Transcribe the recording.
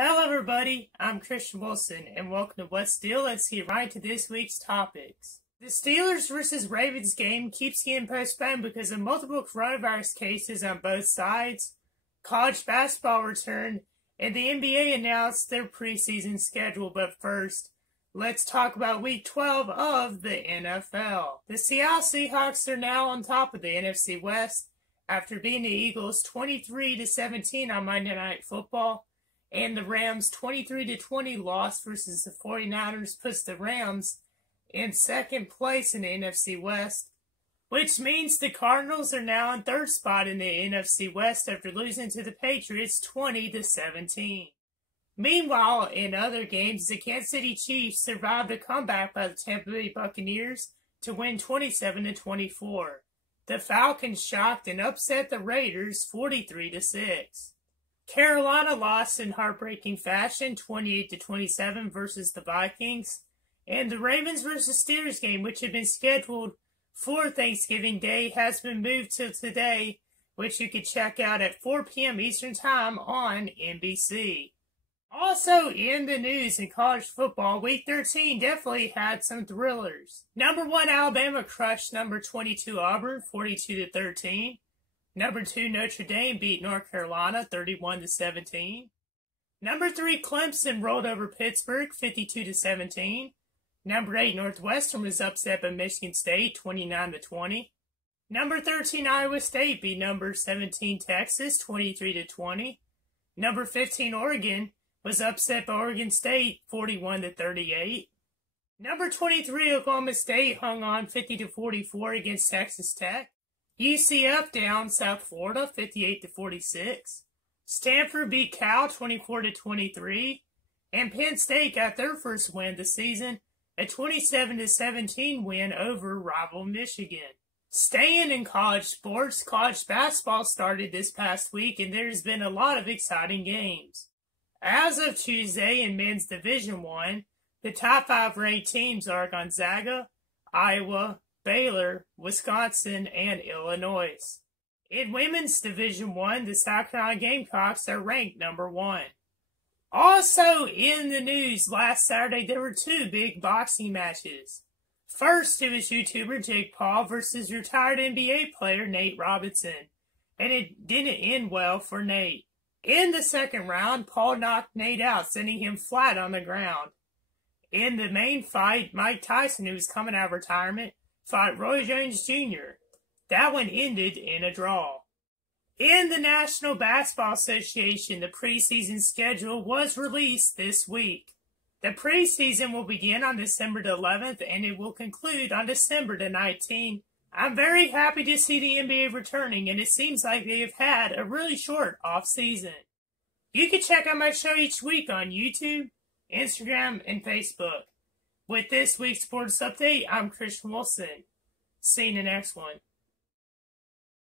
Hello everybody, I'm Christian Wilson, and welcome to What's Still. Let's get right to this week's topics. The Steelers vs. Ravens game keeps getting postponed because of multiple coronavirus cases on both sides. College basketball returned, and the NBA announced their preseason schedule. But first, let's talk about Week 12 of the NFL. The Seattle Seahawks are now on top of the NFC West after beating the Eagles 23-17 on Monday Night Football. And the Rams' 23-20 loss versus the 49ers puts the Rams in second place in the NFC West, which means the Cardinals are now in third spot in the NFC West after losing to the Patriots 20-17. Meanwhile, in other games, the Kansas City Chiefs survived a comeback by the Tampa Bay Buccaneers to win 27-24. The Falcons shocked and upset the Raiders 43-6. Carolina lost in heartbreaking fashion 28-27 versus the Vikings, and the Ravens vs. Steelers game, which had been scheduled for Thanksgiving Day, has been moved till today, which you can check out at 4 p.m. Eastern Time on NBC. Also in the news in college football, Week 13 definitely had some thrillers. Number 1 Alabama crushed number 22 Auburn 42-13. Number 2 Notre Dame beat North Carolina 31-17. Number 3 Clemson rolled over Pittsburgh 52-17. Number 8 Northwestern was upset by Michigan State 29-20. Number 13 Iowa State beat number 17 Texas 23-20. Number 15 Oregon was upset by Oregon State 41-38. Number 23 Oklahoma State hung on 50-44 against Texas Tech. UCF down South Florida 58-46. Stanford beat Cal 24-23. And Penn State got their first win this season, a 27-17 win over rival Michigan. Staying in college sports, college basketball started this past week, and there's been a lot of exciting games. As of Tuesday in men's Division I, the top 5 ranked teams are Gonzaga, Iowa, Baylor, Wisconsin, and Illinois. In Women's Division I, the South Carolina Gamecocks are ranked number 1. Also in the news, last Saturday there were 2 big boxing matches. First, it was YouTuber Jake Paul versus retired NBA player Nate Robinson, and it didn't end well for Nate. In the second round, Paul knocked Nate out, sending him flat on the ground. In the main fight, Mike Tyson, who was coming out of retirement, fought Roy Jones Jr. That one ended in a draw. In the National Basketball Association, the preseason schedule was released this week. The preseason will begin on December 11th, and it will conclude on December 19th. I'm very happy to see the NBA returning, and it seems like they have had a really short off-season. You can check out my show each week on YouTube, Instagram, and Facebook. With this week's sports update, I'm Christian Wilson. See you in the next one.